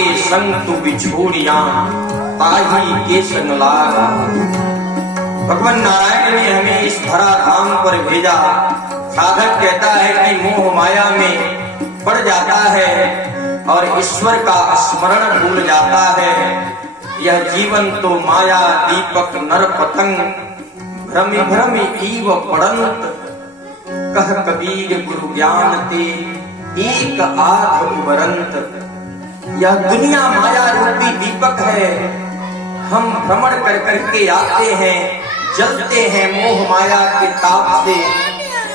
लागे संग तू बिछोड़िया ताही के संग लागा। भगवान नारायण ने हमें इस धरा धाम पर भेजा। साधक कहता है कि मोह माया में पड़ जाता है और ईश्वर का स्मरण भूल जाता है। यह जीवन तो माया दीपक नर पतंग भ्रमि भ्रमि ईव पड़ंत। कह कबीर गुरु ज्ञान ते एक आध उबरंत। यह दुनिया माया रूपी दीपक है। हम भ्रमण कर करके आते हैं, जलते हैं मोह माया के ताप से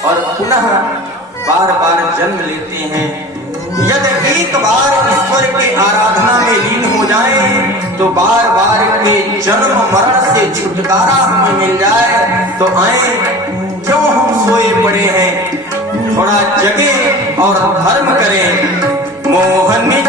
और पुनः बार बार जन्म लेते हैं। यदि एक बार ईश्वर के आराधना में लीन हो जाएं, तो बार बार के जन्म मरण से छुटकारा हमें मिल जाए तो आए। क्यों हम सोए पड़े हैं, थोड़ा जगे और धर्म करें। मोहन में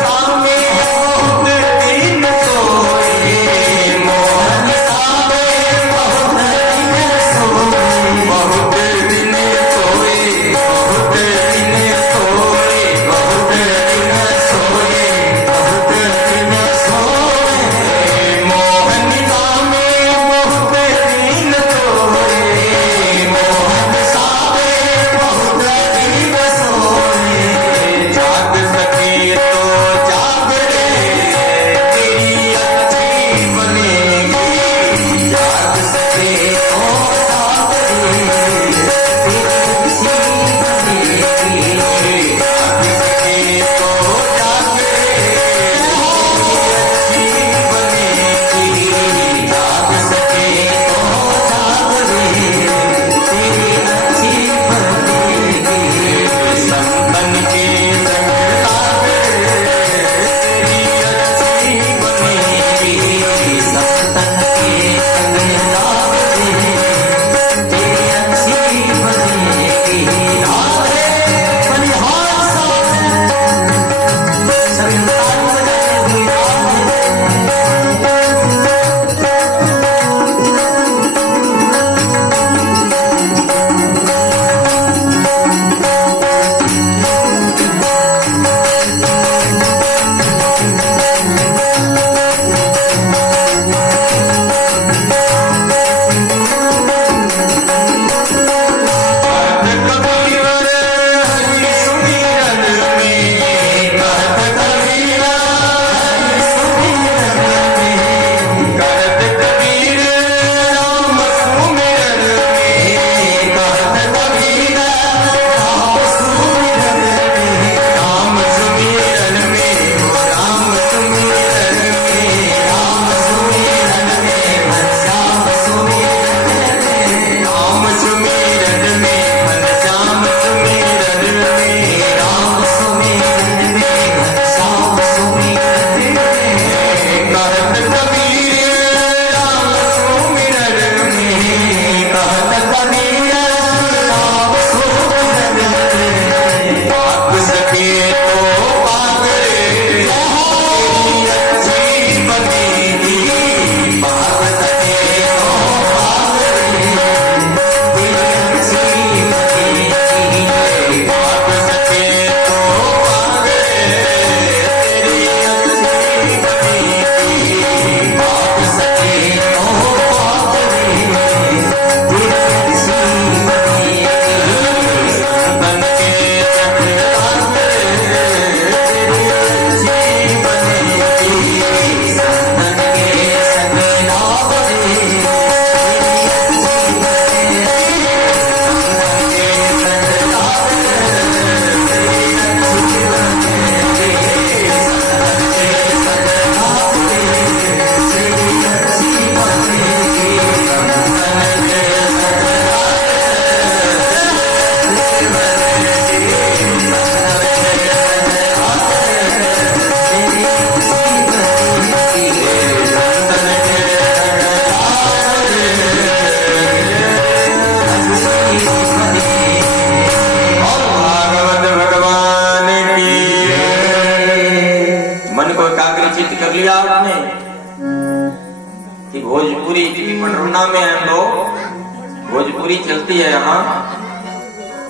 में हम लोग भोजपुरी चलती है यहाँ।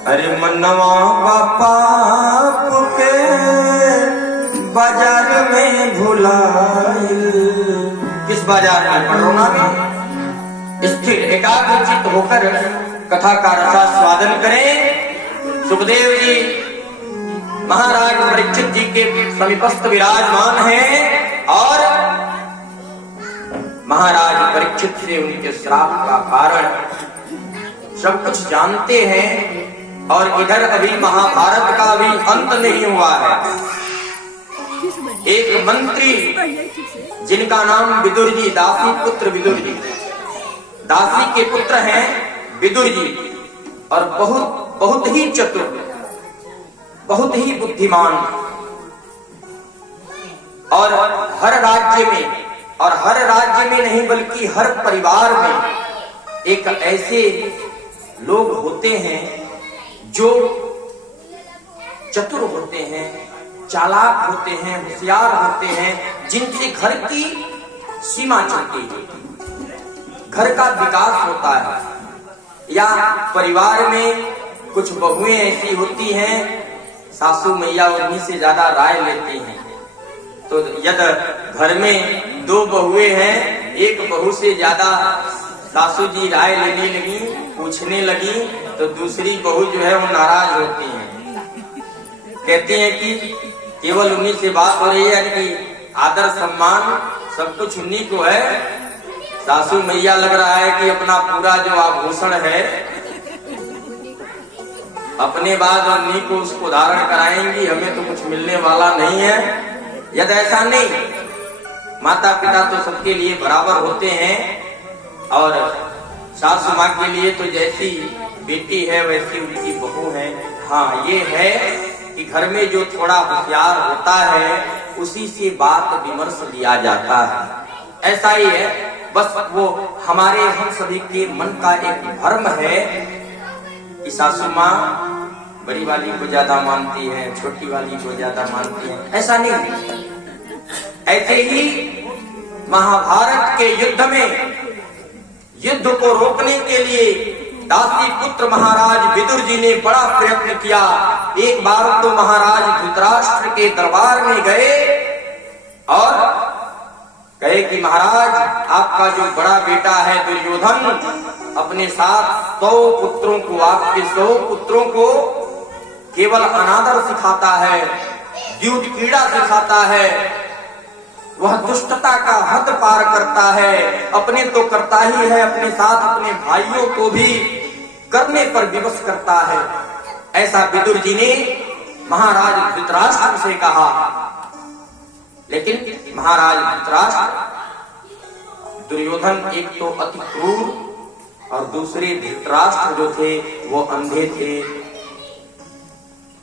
अरे मनवा बापा के बाजार में भुलाइल। किस बाजार में? पडरौना में स्थिर एकाग्रचित होकर कथा का रसास्वादन करें। सुखदेव जी महाराज परीक्षित जी के समीपस्थ विराजमान हैं और महाराज परीक्षित से उनके श्राप का कारण सब कुछ जानते हैं। और इधर अभी महाभारत का भी अंत नहीं हुआ है। एक मंत्री जिनका नाम विदुर जी, दासी पुत्र विदुर जी, दासी के पुत्र हैं विदुर जी, और बहुत ही चतुर, बहुत ही बुद्धिमान, और हर राज्य में, और हर राज्य में नहीं बल्कि हर परिवार में एक ऐसे लोग होते हैं जो चतुर होते हैं, चालाक होते हैं, होशियार होते हैं, जिनसे घर की सीमा चलती है, घर का विकास होता है। या परिवार में कुछ बहुएं ऐसी होती हैं, सासू मैया उन्हीं से ज्यादा राय लेती हैं। तो यदि घर में दो बहुएं हैं, एक बहू से ज्यादा सासू जी राय लेने लगी, पूछने लगी, तो दूसरी बहू जो है वो नाराज होती हैं, कहती हैं कि केवल उन्हीं से बात हो रही है, कि आदर सम्मान सब कुछ उन्हीं को है। सासू मैया लग रहा है कि अपना पूरा जो आभूषण है अपने बाद उन्हीं को उसको धारण कराएंगी, हमें तो कुछ मिलने वाला नहीं है। यदि ऐसा नहीं, माता पिता तो सबके लिए बराबर होते हैं, और सासू माँ के लिए तो जैसी बेटी है वैसी उनकी बहू है। हाँ, ये है कि घर में जो थोड़ा होशियार होता है उसी से बात विमर्श लिया जाता है। ऐसा ही है, बस वो हमारे हम सभी के मन का एक भ्रम है कि सासू माँ बड़ी वाली को ज्यादा मानती है, छोटी वाली को ज्यादा मानती है। ऐसा नहीं। ऐसे ही महाभारत के युद्ध में युद्ध को रोकने के लिए दासी पुत्र महाराज विदुर जी ने बड़ा प्रयत्न किया। एक बार तो महाराज धृतराष्ट्र के दरबार में गए और कहे कि महाराज, आपका जो बड़ा बेटा है दुर्योधन अपने साथ 100 पुत्रों को, आपके 100 पुत्रों को केवल अनादर सिखाता है, द्यूत कीड़ा सिखाता है, वह दुष्टता का हद पार करता है। अपने तो करता ही है, अपने साथ अपने भाइयों को भी करने पर विवश करता है। ऐसा विदुर जी ने महाराज धृतराष्ट्र से कहा। लेकिन महाराज धृतराष्ट्र, दुर्योधन एक तो अति क्रूर और दूसरे धृतराष्ट्र जो थे वो अंधे थे,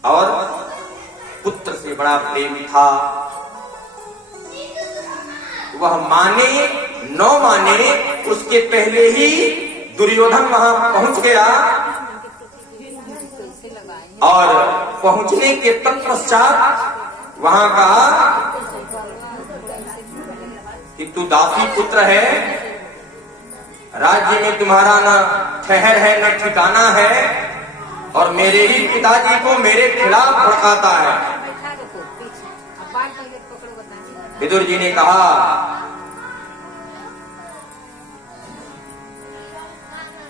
और पुत्र से बड़ा प्रेम था। वह माने न माने, उसके पहले ही दुर्योधन वहां पहुंच गया, और पहुंचने के तत्पश्चात वहां कहा कि तू दासी पुत्र है, राज्य में तुम्हारा न ठहर है न ठिकाना है, और मेरे ही पिताजी को मेरे खिलाफ भड़काता है। विदुर जी ने कहा,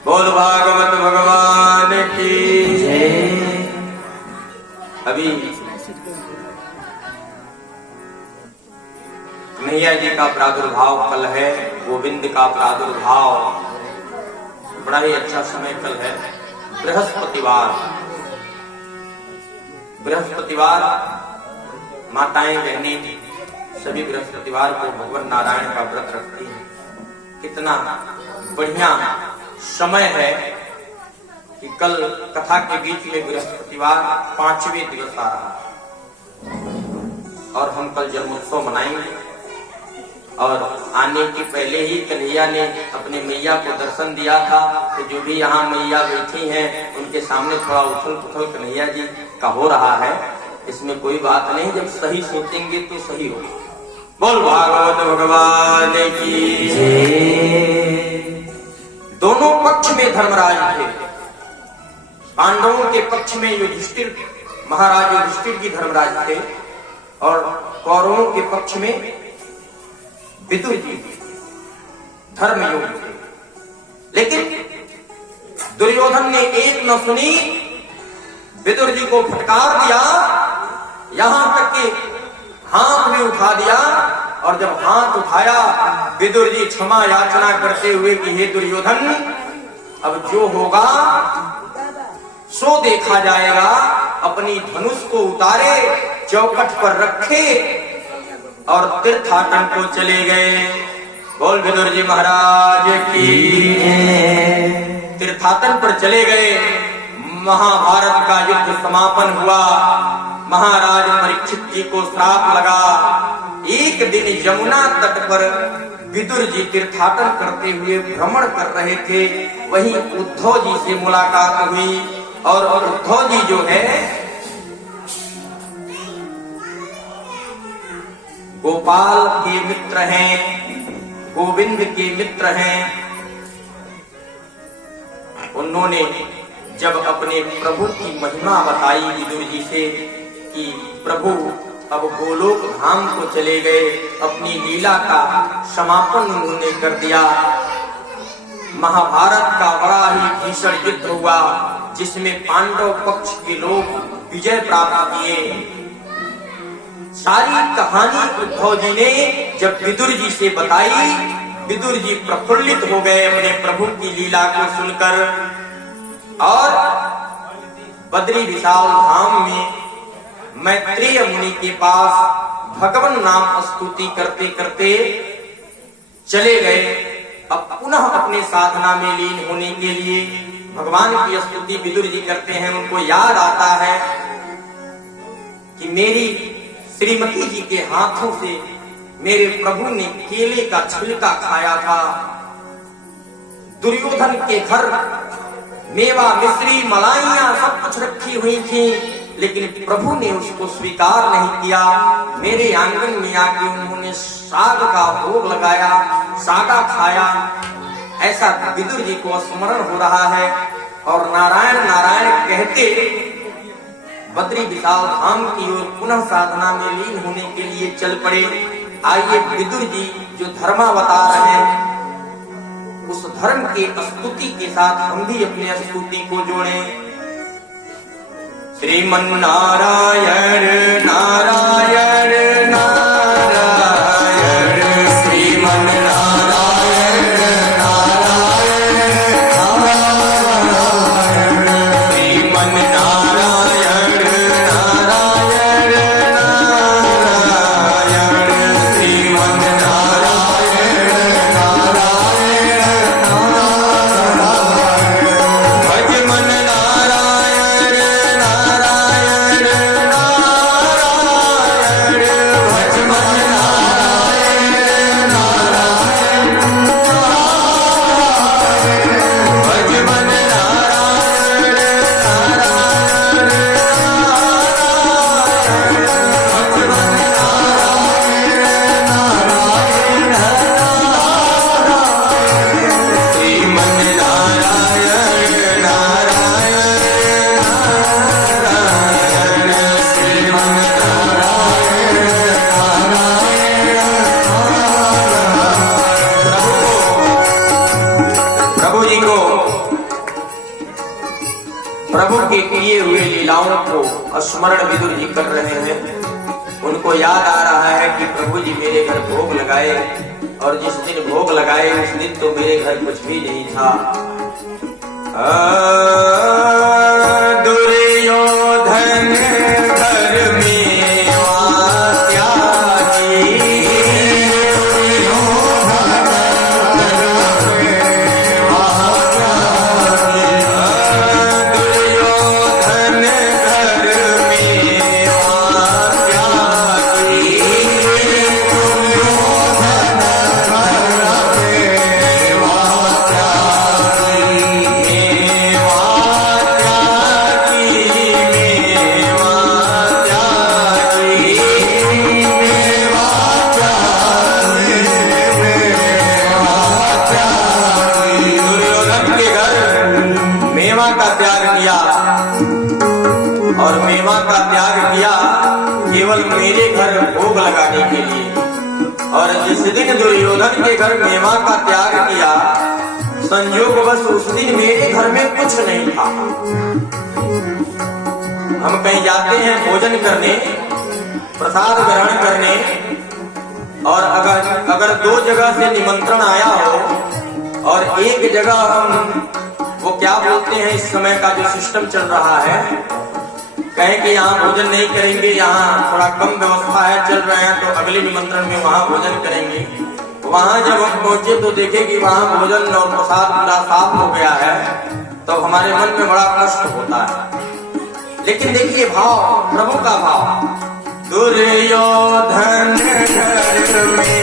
बोल भागवत भगवान की जय। अभी कन्हैया जी का प्रादुर्भाव कल है, गोविंद का प्रादुर्भाव, बड़ा ही अच्छा समय कल है, बृहस्पतिवार। बृहस्पतिवार माताएं बहनें सभी बृहस्पतिवार को भगवान नारायण का व्रत रखती हैं। कितना बढ़िया समय है कि कल कथा के बीच में बृहस्पतिवार 5वें दिवस आ रहा है, और हम कल जन्मोत्सव मनाएंगे। और आने के पहले ही कन्हैया ने अपने मैया को दर्शन दिया था, तो जो भी यहाँ मैया बैठी हैं उनके सामने थोड़ा उथल पुथल कन्हैया जी का हो रहा है। इसमें कोई बात नहीं, जब सही सोचेंगे तो सही होगा। बोल भागवत भगवान की जय। दोनों पक्ष में धर्मराज थे। पांडवों के पक्ष में युधिष्ठिर, महाराज युधिष्ठिर जी धर्मराज थे, और कौरवों के पक्ष में विदुर जी धर्मयोग थे। लेकिन दुर्योधन ने एक न सुनी, विदुर जी को फटकार दिया, यहां तक कि हाथ में उठा दिया। और जब हाथ उठाया, विदुर जी क्षमा याचना करते हुए कि हे दुर्योधन, अब जो होगा सो देखा जाएगा। अपनी धनुष को उतारे, चौखट पर रखे और तीर्थाटन को चले गए। बोल विदुर जी महाराज की। तीर्थाटन पर चले गए। महाभारत का युद्ध समापन हुआ। महाराज परीक्षित जी को श्राप लगा। एक दिन यमुना तट पर विदुर जी तीर्थाटन करते हुए भ्रमण कर रहे थे। वहीं उद्धव जी से मुलाकात हुई। और उद्धव जी जो है गोपाल के मित्र हैं, गोविंद के मित्र हैं। उन्होंने जब अपने प्रभु की महिमा बताई विदुर जी से कि प्रभु अब गोलोक धाम को चले गए, अपनी लीला का समापन उन्होंने कर दिया। महाभारत का बड़ा ही भीषण युद्ध हुआ, जिसमें पांडव पक्ष के लोग विजय प्राप्त किए। सारी कहानी उद्धव जी ने जब विदुर जी से बताई, विदुर जी प्रफुल्लित हो गए अपने प्रभु की लीला को सुनकर। और बद्री विशाल धाम में मैत्रेय मुनि के पास भगवान नाम स्तुति करते करते चले गए। अब पुनः अपने साधना में लीन होने के लिए भगवान की स्तुति विदुर जी करते हैं। उनको याद आता है कि मेरी श्रीमती जी के हाथों से मेरे प्रभु ने केले का छिलका खाया था। दुर्योधन के घर मेवा मिश्री मलाइयां सब कुछ रखी हुई थी, लेकिन प्रभु ने उसको स्वीकार नहीं किया। मेरे आंगन में आके उन्होंने साग का भोग लगाया, सागा खाया। ऐसा विदुर जी को स्मरण हो रहा है। और नारायण नारायण कहते बद्री विशाल धाम की ओर पुनः साधना में लीन होने के लिए चल पड़े। आइए विदुर जी जो धर्मावतार हैं, उस धर्म के स्तुति के साथ हम भी अपने स्तुति को जोड़ें। श्रीमन नारायण नारायण नारायण, श्रीमन नारायण नारायण नारायण, श्रीमन नारायण नारायण नारायण, श्रीमन नारायण नारायण नारायण, भज मन नारायण नारायण नारायण, भज मन नारायण नारायण नारायण, भज मन नारायण नारायण नारायण, भज मन नारायण नारायण नारायण, श्रीमन नारायण नारायण नारायण, श्रीमन नारायण नारायण। प्रभु जी को, प्रभु के किए हुए लीलाओं को स्मरण विदुर जी कर रहे हैं। उनको याद आ रहा है कि प्रभु जी मेरे घर भोग लगाए, और जिस दिन भोग लगाए उस दिन तो मेरे घर कुछ भी नहीं था। दुर्योधन घर में त्यागी, दुर्योधन घर में मेवा का त्याग किया। और मेवा का त्याग किया केवल मेरे घर भोग लगाने के लिए। और जिस दिन दुर्योधन के घर मेवा का त्याग किया, संयोगवश उस दिन मेरे घर में कुछ नहीं था। हम कहीं जाते हैं भोजन करने, प्रसाद ग्रहण करने, और अगर दो जगह से निमंत्रण आया हो और एक जगह हम वो क्या बोलते हैं इस समय का जो सिस्टम चल रहा है, कहें कि यहाँ भोजन नहीं करेंगे, यहाँ थोड़ा कम व्यवस्था है, चल रहे हैं, तो अगले निमंत्रण में वहाँ भोजन करेंगे। वहाँ जब हम पहुंचे तो देखे कि वहाँ भोजन और प्रसाद पूरा साफ हो गया है, तो हमारे मन में बड़ा कष्ट होता है। लेकिन देखिए भाव, प्रभु का भाव, दुर्योधन घर में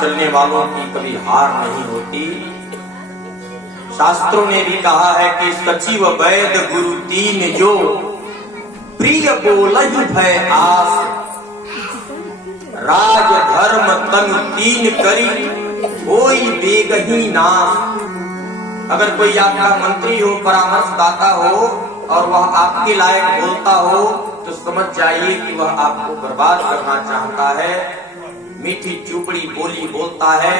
चलने वालों की कभी हार नहीं होती। शास्त्रों ने भी कहा है कि सचिव वैद गुरु तीन जो प्रिय बोलहि भय आस, राज धर्म तनु तीन करी कोई बेगही नास। अगर कोई आपका मंत्री हो, परामर्शदाता हो और वह आपके लायक बोलता हो, तो समझ जाइए कि वह आपको बर्बाद करना चाहता है। मीठी चुपड़ी बोली बोलता है,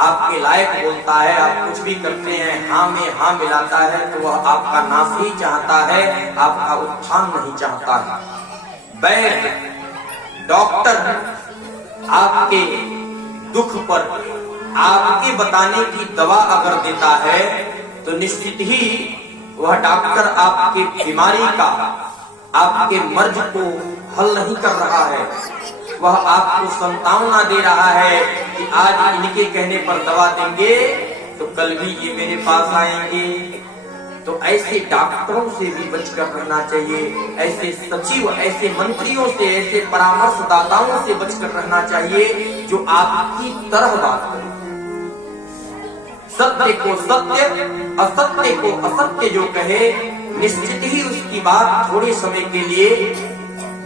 आपके लायक बोलता है, आप कुछ भी करते हैं हाँ में हाँ मिलाता है, तो वह आपका नाश ही चाहता है, आपका उत्थान नहीं चाहता है। वैद्य डॉक्टर आपके दुख पर आपके बताने की दवा अगर देता है, तो निश्चित ही वह डॉक्टर आपके बीमारी का, आपके मर्ज को हल नहीं कर रहा है, वह आपको संतावना दे रहा है कि आज इनके कहने पर दवा देंगे तो कल भी ये मेरे पास आएंगे। तो ऐसे डॉक्टरों से भी बचकर रहना चाहिए, ऐसे सचिव, ऐसे मंत्रियों से, ऐसे परामर्शदाताओं से बचकर रहना चाहिए जो आपकी तरह बात करें। सत्य को सत्य, असत्य को असत्य जो कहे, निश्चित ही उसकी बात थोड़े समय के लिए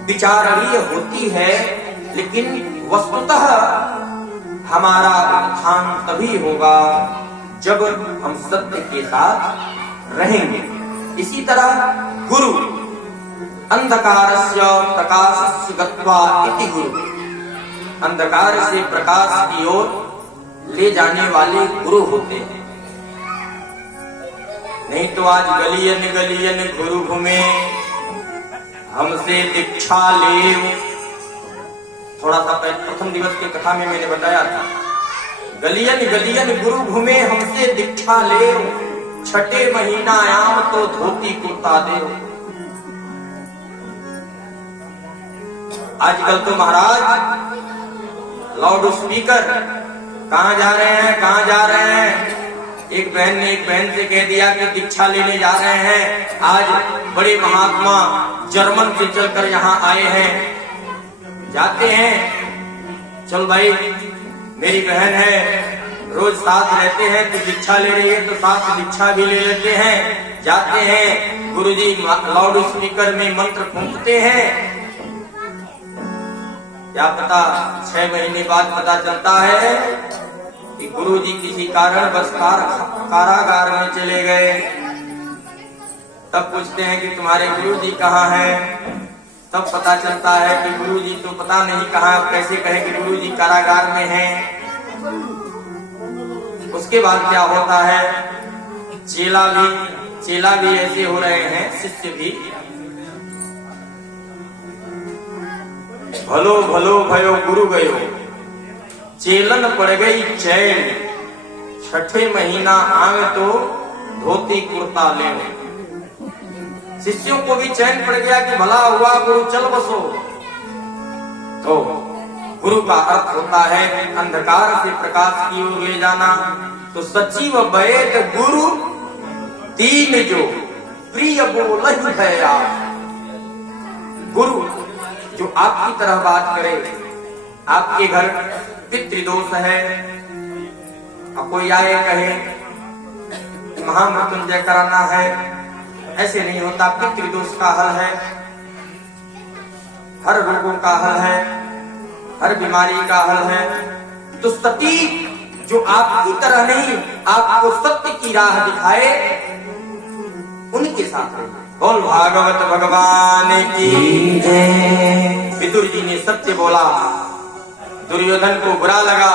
विचारणीय होती है, लेकिन वस्तुतः हमारा उत्थान तभी होगा जब हम सत्य के साथ रहेंगे। इसी तरह गुरु अंधकारस्य प्रकाशस्य गत्वा इति गुरु, अंधकार से प्रकाश की ओर ले जाने वाले गुरु होते हैं। नहीं तो आज गलियन गलियन गुरु घूमे, हमसे दीक्षा ले। थोड़ा सा प्रथम दिवस की कथा में मैंने बताया था, गलियन गलियन गुरु घूमे हमसे दीक्षा ले, छठे महीना आयाम तो धोती कुर्ता दे। आजकल तो महाराज लाउड स्पीकर, कहाँ जा रहे हैं कहाँ जा रहे हैं। एक बहन ने एक बहन से कह दिया कि दीक्षा लेने जा रहे हैं, आज बड़े महात्मा जर्मन से चलकर यहाँ आए हैं। जाते हैं, चल भाई मेरी बहन है, रोज साथ रहते हैं, तो दीक्षा ले रही है तो साथ दीक्षा भी ले लेते हैं। जाते हैं गुरुजी लाउड स्पीकर में मंत्र फूंकते हैं, क्या पता 6 महीने बाद पता चलता है कि गुरुजी किसी कारण बस कारागार में चले गए। तब पूछते हैं कि तुम्हारे गुरुजी कहाँ हैं? तब पता चलता है कि गुरुजी तो पता नहीं कहाँ, कैसे कहे कि गुरुजी कारागार में हैं। उसके बाद क्या होता है, चेला भी ऐसे हो रहे हैं, शिष्य भी। भलो भलो भयो गुरु गयो, चेलन पड़ गई चैन, छठे महीना आवे तो धोती कुर्ता ले। शिष्यों को भी चैन पड़ गया कि भला हुआ गुरु चल बसो। तो गुरु का अर्थ होता है अंधकार से प्रकाश की ओर ले जाना। तो सचिव बैठ गुरु दीन जो प्रिय बोलहि भया। गुरु जो आपकी तरह बात करे, आपके घर पितृदोष है, अब कोई आए कहे महामृत्युंजय कराना है, ऐसे नहीं होता। पितृदोष का हल है, हर रोगों का हल है, हर बीमारी का हल है। तो सती जो आपकी तरह नहीं, आपको सत्य की राह दिखाए, उनके साथ है। बोल भागवत भगवान की जय। विदुर जी ने सत्य बोला, दुर्योधन को बुरा लगा,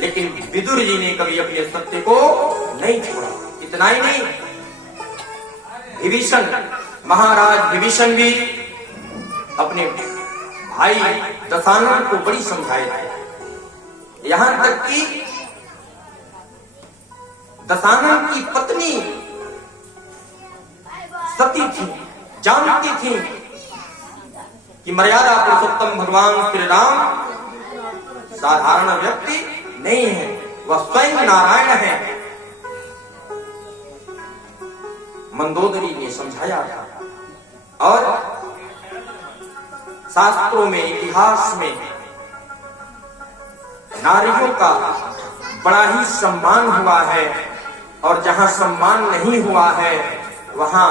लेकिन विदुर जी ने कभी अपने सत्य को नहीं छोड़ा। इतना ही नहीं, विभीषण, महाराज विभीषण भी अपने भाई दशानन को बड़ी समझाए थे। यहां तक कि दशानन की पत्नी सती थी, जानती थी कि मर्यादा पुरुषोत्तम भगवान श्री राम साधारण व्यक्ति नहीं है, वह स्वयं नारायण है। मंदोदरी ने समझाया था। और शास्त्रों में, इतिहास में नारियों का बड़ा ही सम्मान हुआ है, और जहां सम्मान नहीं हुआ है वहां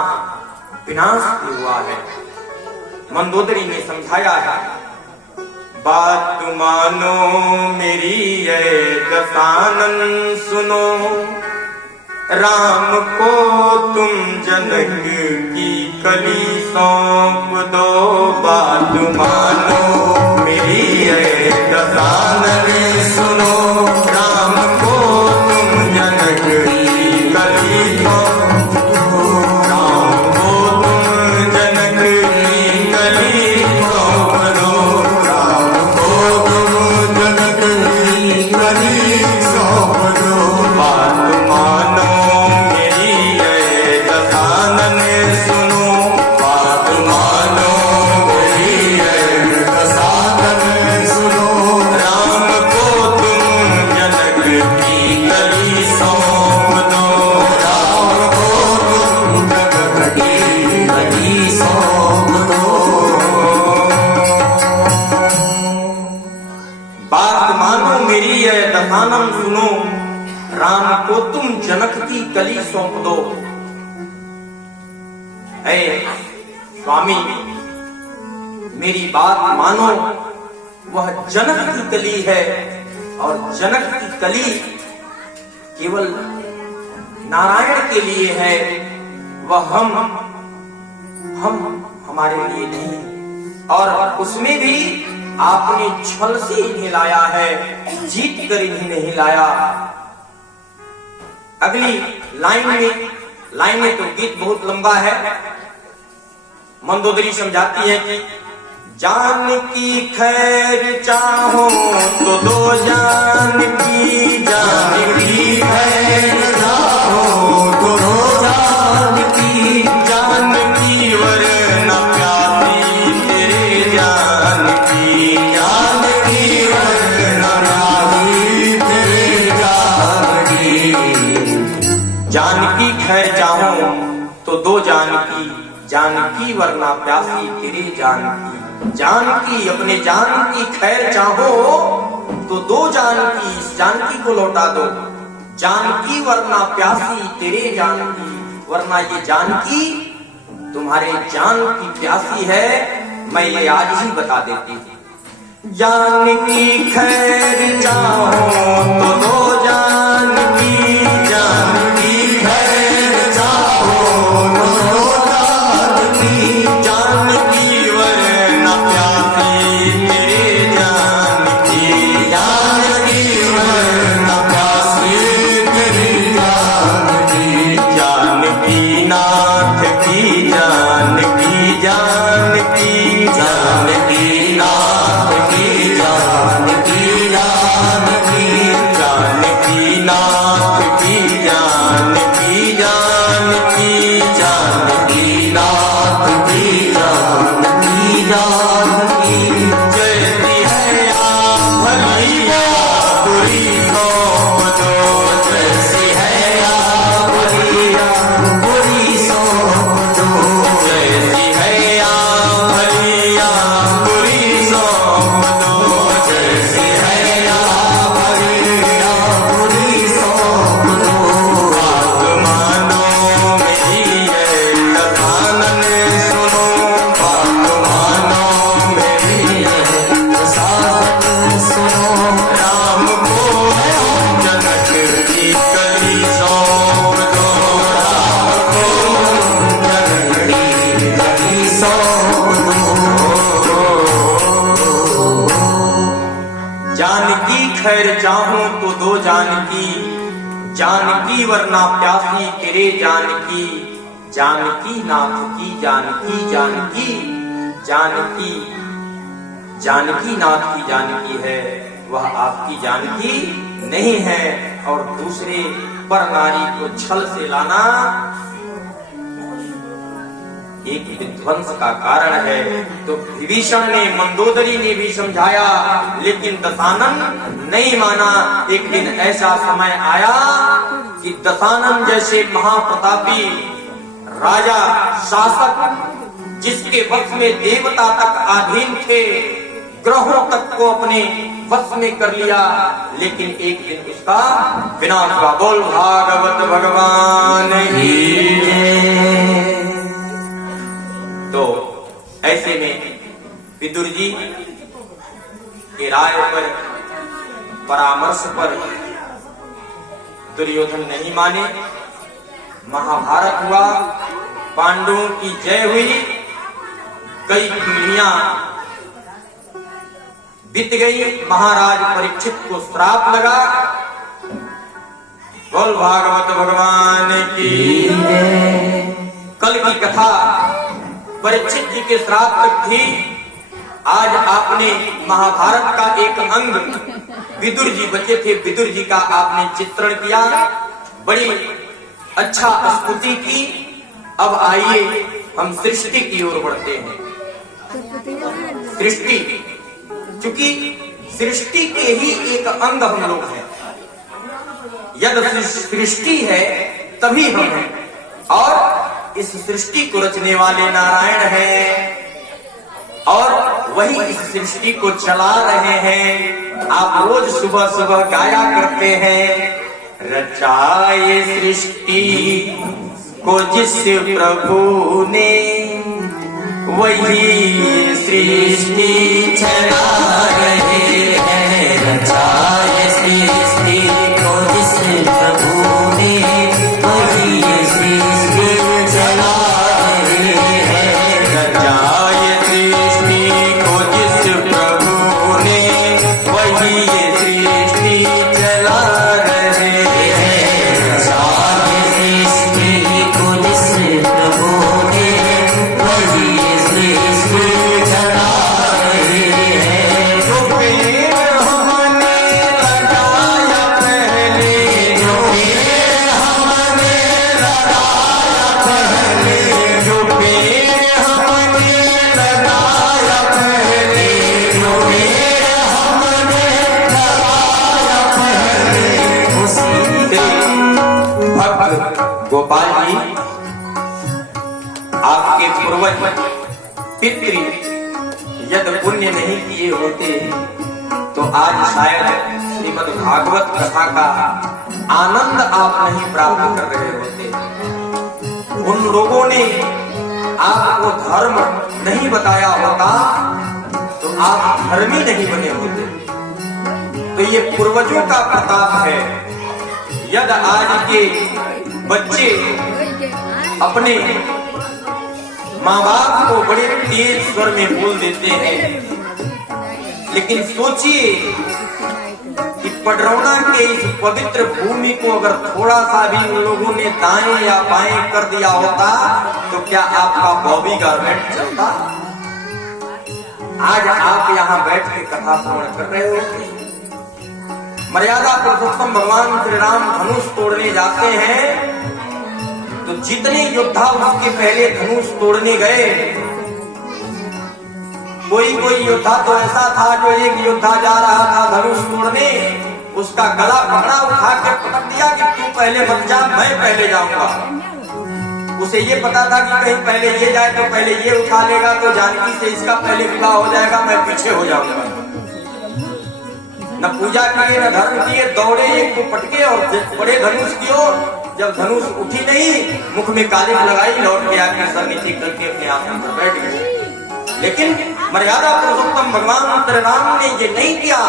विनाश भी हुआ है। मंदोदरी ने समझाया है, बात मानो मेरी ये दशानन सुनो, राम को तुम जनक की कली सौंप दो। बात मानो मेरी ये दशानन सुनो, राम को तुम जनक की कली सौंप दो। राम को तुम जनक की कली सौंप दो। राम को तुम जनक की कली सौंप दो। बात मानो दशानन सुनो, राम को तुम जनक की कली सौंप दो। ऐ स्वामी, मेरी बात मानो, वह जनक की कली है, और जनक की कली केवल नारायण के लिए है, वह हम हमारे लिए नहीं। और उसमें भी आपने छल से इन्हें लाया है, जीत कर इन्हें नहीं लाया। अगली लाइन में तो गीत बहुत लंबा है। मंदोदरी समझाती है कि जान की खैर चाहो तो दो जान की, जान की खैर चाहो तो दो जान की, जान की वरना प्यासी तेरे जान की, जान की वरना प्यासी तेरे जान की। जान की खैर चाहो तो दो जान की, जान की वरना प्यासी तेरी जान की। जान की, अपने जान की खैर चाहो तो दो जानकी, इस जानकी को लौटा दो। जानकी वरना प्यासी तेरे जानकी, वरना ये जानकी तुम्हारे जान की प्यासी है। मैं ये आज ही बता देती हूँ। जानकी खैर चाहो तो दो जानकी, जानकी खैर चाहो तो दो जानकी, जानकी वरना प्यासी तेरे जानकी, जानकी वरना प्यासी तेरे जानकी, जानकी नाथ की जानकी, जानकी जानकी नाथ की जानकी, जानकी जानकी नाथ की जानकी, जानकी जानकी नाथ की जानकी, जानकी जयती है आप भलिया बुरी सौंप दो, जैसी है आप भलिया बुरी सौंप दो, जैसी है आप भलिया बुरी सौंप दो, जैसी है आप भलिया बुरी सौंप दो। बात मानो मेरी ये दसानन सुनो, बात मानो मेरी ये दसानन सुनो। राम को जनक की कली सौंप दो, राम को जनक की कली सौंप दो। जानकी खैर चाहूं तो दो जानकी, जानकी वरना प्यासी तेरे जानकी, जानकी नाथ की जानकी, जानकी जानकी जानकी नाथ की जानकी है, वह आपकी जानकी नहीं है। और दूसरे पर नारी को छल से लाना एक विध्वंस का कारण है। तो विभीषण ने, मंदोदरी ने भी समझाया, लेकिन दशानन नहीं माना। एक दिन ऐसा समय आया कि दशानन जैसे महाप्रतापी राजा शासक, जिसके वश में देवता तक अधीन थे, ग्रहों तक को अपने वश में कर लिया, लेकिन एक दिन उसका विनाश हुआ। बोल भागवत भगवान की जय। तो ऐसे में विदुर जी के राय पर, परामर्श पर दुर्योधन नहीं माने। महाभारत हुआ, पांडवों की जय हुई, कई पीढ़ियां बीत गई। महाराज परीक्षित को श्राप लगा। बोल भागवत भगवान की जय। कल की कथा परीक्षित जी के श्राप तक थी। आज आपने महाभारत का एक अंग, विदुर जी बचे थे, विदुर जी का आपने चित्रण किया, बड़ी अच्छा स्तुति की। अब आइए हम सृष्टि की ओर बढ़ते हैं। सृष्टि, क्योंकि सृष्टि के ही एक अंग हम लोग हैं। यदि सृष्टि है तभी हम हैं, और इस सृष्टि को रचने वाले नारायण हैं, और वही इस सृष्टि को चला रहे हैं। आप रोज सुबह सुबह गाया करते हैं, रचाए सृष्टि को जिस प्रभु ने, वही सृष्टि चला रहे हैं। रचाए सृष्टि को जिस प्रभु ने, वही सृष्टि चला रहे हैं। रचाए सृष्टि को जिस प्रभु ने, वही सृष्टि चला रहे हैं। रचाए सृष्टि को जिस प्रभु ने, वही सृष्टि चला रहे हैं। जो पेड़ हमने लगाया पहले, जो पेड़ हमने लगाया पहले, जो पेड़ हमने लगाया पहले, जो पेड़ हमने लगाया पहले, उसी के भक्त गोपाल जी, आपके पूर्वज पितृ यदि पुण्य नहीं किए होते तो आज शायद श्रीमद् भागवत कथा का आनंद आप नहीं प्राप्त कर रहे होते। उन लोगों ने आपको धर्म नहीं बताया होता तो आप धर्मी नहीं बने होते। तो ये पूर्वजों का प्रताप है। यदि आज के बच्चे अपने माँ बाप को बड़े तेज स्वर में बोल देते हैं, लेकिन सोचिए कि पडरौना के इस पवित्र भूमि को अगर थोड़ा सा भी उन लोगों ने दाएं या बाएं कर दिया होता तो क्या आपका बॉबी गारमेंट चलता? आज आप यहाँ बैठ के कथा श्रवण कर रहे होते। मर्यादा पुरुषोत्तम भगवान श्री राम धनुष तोड़ने जाते हैं तो जितने योद्धा उसके पहले धनुष तोड़ने गए, कोई योद्धा तो ऐसा था जो एक योद्धा जा रहा था धनुष तोड़ने, उसका गला पकड़ा, उठा के पटक दिया कि तू पहले मत जा, मैं पहले जाऊंगा। उसे ये पता था कि कहीं पहले ये जाए तो पहले ये उठा लेगा तो जानकी से इसका पहले विवाह हो जाएगा, मैं पीछे हो जाऊंगा। न पूजा किए न धर्म किए, दौड़े एक को पटके और बड़े धनुष की ओर। जब धनुष उठी नहीं, मुख में कालिख लगाई, लौट के आके सर नीचे करके अपने आसन पर बैठ गए। लेकिन मर्यादा पुरुषोत्तम भगवान श्री राम ने ये नहीं किया।